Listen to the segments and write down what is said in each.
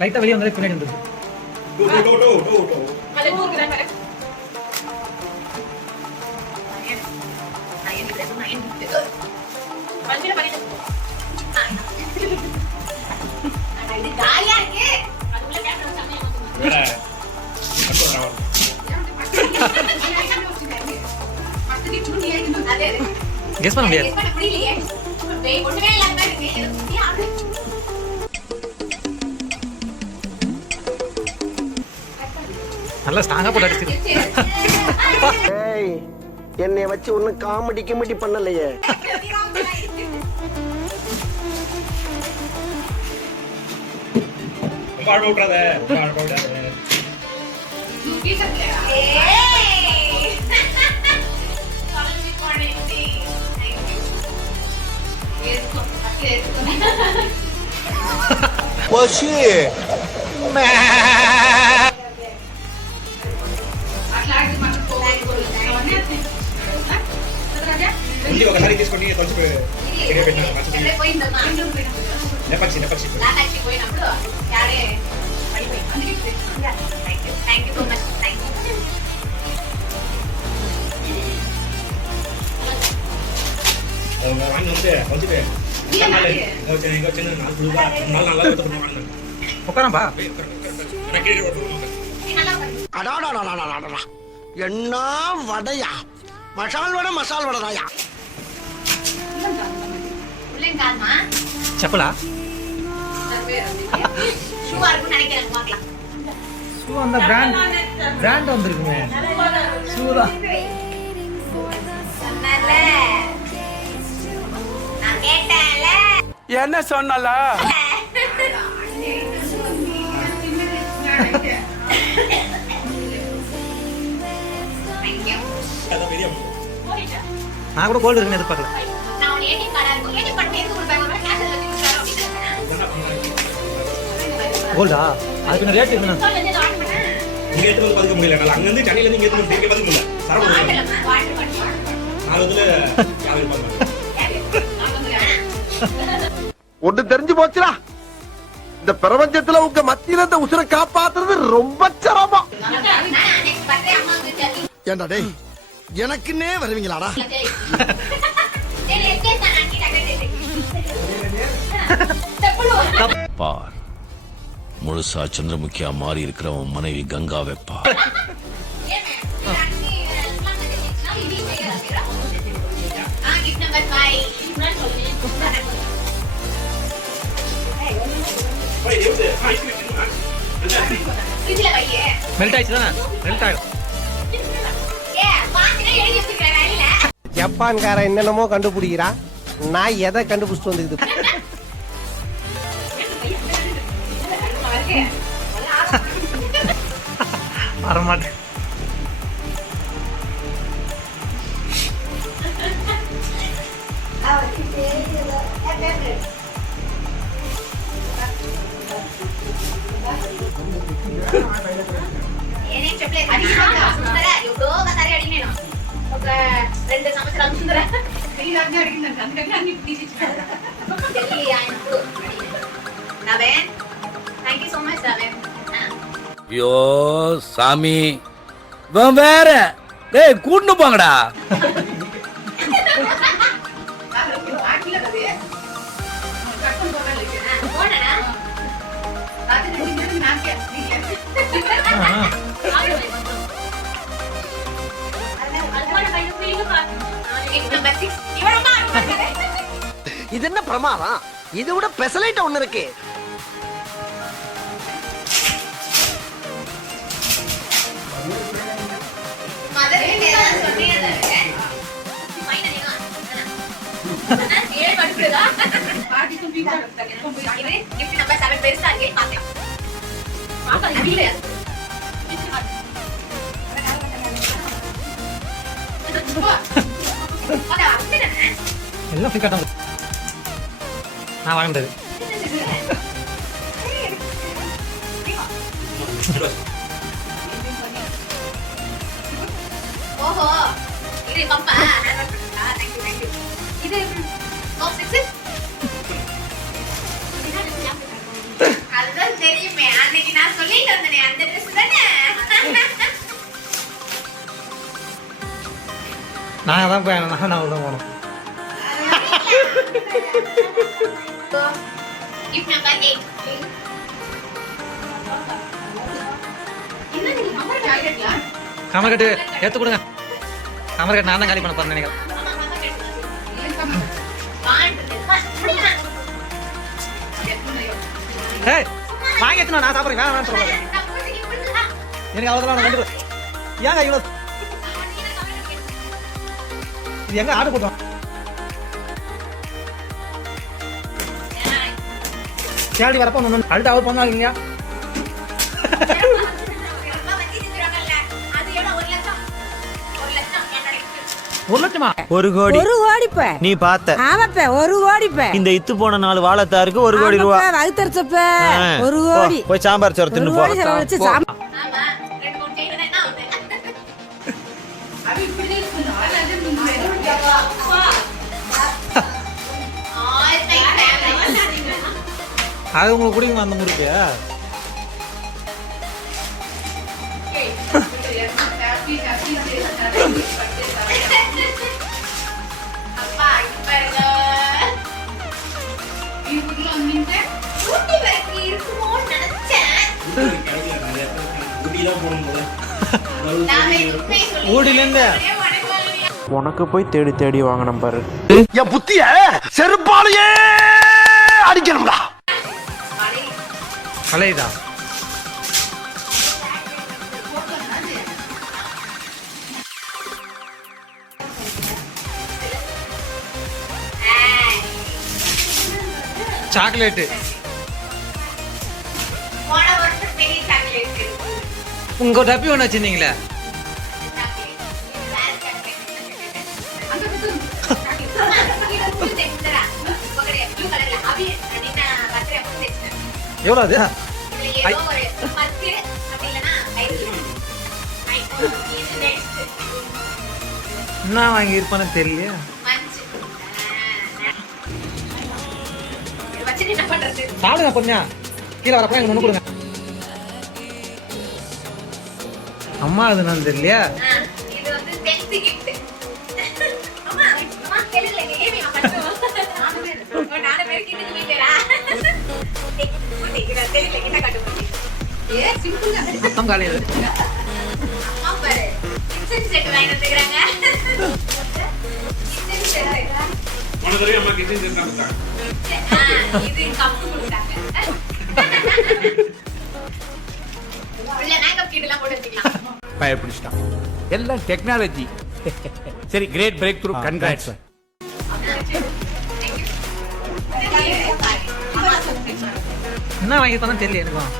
லைட்டா வெளிய வந்தது பின்னாடி வந்துது. கலை நூறுக்கு தான் வரேன். மஞ்சள் பண்ணிட்டு போ. இது காலியா இருக்கு. அதுக்குள்ள கேமரா சமையல் பண்ணுங்க. கெஸ் பண்ண முடியாது. ஒண்ணுமே இல்லாம இருக்கு. நல்லா ஸ்ட்ராங்கா போட்டு அடிச்சிரு. ஏய் என்னை வச்சு ஒண்ணு காமெடி கிமெடி பண்ணலையே. பாட விட்றாத பாட விடாத. வஷி ముందు ఒకసారి తీసుకొని కొంచెం ఇడే పెట్టాను నెపక్షి పోయినప్పుడు యాడే పడిపోయి thank you so much thank you வாங்கி வந்து கொஞ்சம் இங்க சின்ன 4 ரூபாய் 4 கொடுத்துருவாங்க. உட்காரம்பா. அடாடாடாடாடாடா என்ன வடையா, மசால் வடை மசால் வடைதாயா. உள்ளேங்காமா செப்பலா ஷூவா இருக்குன்னு நினைக்கிறேன். பார்க்கலாம். ஷூ அந்த பிராண்ட் வந்திருக்குமே. ஷூ தான். சொன்னல நான் கேட்டேன்ல. என்ன சொன்னல? நான் கூட கோல்டு இருக்குன்னு எதிர்பார்க்கல. நான் ஒரு ஏடிஎம் கார்டா இருக்கும். ஏடிஎம் கார்டு எதுக்கு கொடுப்பாங்க? ஒரு கேஷ் எல்லாம் கொடுத்தாரோ அப்படினா. கோல்டா? அதுக்கு ரேட் என்ன? சொல்லுங்க நான் ஆர்டர் பண்ணேன். இங்க எடுத்து வந்து பாத்துக்க முடியல. நான் அங்க இருந்து சென்னையில இருந்து இங்க எடுத்து வந்து பாத்துக்க முடியல. சரவண ஆர்டர் பண்ணேன். நான் அதுல 50 ரூபாய். ஒண்ணு தெரிஞ்சு போச்சுடா, இந்த பிரபஞ்சத்துல உங்க மத்தியில இந்த உசுரை காப்பாத்துறது ரொம்ப சிரமம். ஏண்டா டேய், எனக்குன்னே வருவீங்களாடா? பார், முழுசா சந்திரமுகியா மாறி இருக்கிறவன் மனைவி கங்காவை பார். மெல்ட் ஆயிடுச்சு தானே? மெல்ட் ஆயிடும். ஜப்பான்காரன் என்னென்னமோ கண்டுபிடிக்கிறான், நான் எதை கண்டுபிடிச்சிட்டு வந்துக்குது. வரமாட்டேன். ఒక 2 సంవత్సరాల ముందర ఇలాగే అడిగిందంట. అందుకని అన్ని తీసిచ్చారు. ఢిల్లీ ఆయనప్పుడు Naveen, thank you so much Naveen. ஐயோ சாமி, இவன் வேற. டேய் கூட்டு போங்கடா. இது என்ன பிரமாதம், இதை விட பெசலைட் ஒண்ணு இருக்கு. எல்லாம் ஃப்ரீ காட்டும். நான் வாங்கிட்டது. ஓஹோ, இது பப்பா. Thank you. இது டாப் 6. அதுதான் தெரியுமே அன்னைக்கு நான் சொல்லிட்டு வந்தேனே அந்த ட்ரெஸ் தானே. நான் தான் போய் நான் தான் போகணும். Gift number 8. என்ன நீங்க நம்பர் காட்டிட்டீங்களா? கமர் கட்டு எடுத்து கொடுங்க. கமர் கட்டு நான் தான் காலி பண்ண போறேன் நினைக்கிறேன். ஏய் வாங்கி எடுத்து நான் சாப்பிடுறேன். வேணாம் வேணாம் சொல்லுங்க. எனக்கு அவ்வளோதான் நான் கண்டு ஏங்க இவ்வளோ இது எங்க ஆர்டர் போட்டோம்? சேலரி வரப்போ ஒன்று அடுத்த அவர் பண்ணா இல்லைங்க. ஒரு லட்சமா? 1 கோடி ஒரு கோடிப்ப நீ பார்த்த ஆமாப்ப 1 கோடிப்ப இந்த இத்து போன 4 வாழைத்தாருக்கு 1 கோடி ரூபா. வகுத்தரிச்சப்ப ஆ. 1 போ, கோடி போய் சாம்பார் சோறு தின்னு போ. செலவழிச்சு அது உங்களுக்கு குடிக்குமா அந்த முறுக்கு? ஊட்டிதான் போகணும் போல. ஊட்டிலேருந்து உனக்கு போய் தேடி தேடி வாங்கணும் பாரு. என் புத்திய செருப்பாலேயே அடிக்கணும்டா. கலைதா சாக்லேட்டு உங்க டப்பி ஒன்று வச்சிருந்தீங்களே எவ்வளோ அது? என்ன வாங்கி இருப்பான்னு தெரியலையே. சாப்பிடுங்க பொண்ணா, கீழே வரப்போ எனக்கு ஒன்று கொடுங்க. அம்மா அது நான் தெரியலையா? மொத்தம் காலையில் போன தடவை அம்மா கிச்சன் செட் கொடுத்தாங்க. இது கப்பு கொடுத்தாங்க. உள்ள மேக்கப் கிட் எல்லாம் போட்டு வச்சுக்கலாம். பயப்பிடிச்சிட்டான். எல்லாம் டெக்னாலஜி. சரி, கிரேட் பிரேக் த்ரூ. கன்கிராட்ஸ். என்ன வாங்கியிருப்பான்னு தெரியல எனக்கும்.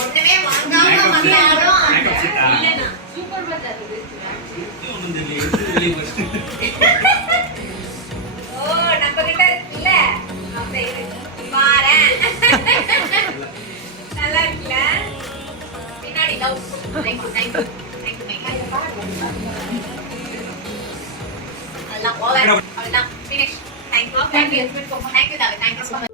ஒண்ணுமே வாங்காம வந்தாலும் இல்லனா சூப்பர் பஜார் ஒண்ணும் தெரியல. ஓ நம்ம கிட்ட இல்ல அந்த இது பாரு நல்லா இருக்குல பின்னாடி லவ். थैंक यू அல்லாம் ஓவர் அல்லாம் finish. thank you David, thank you so much.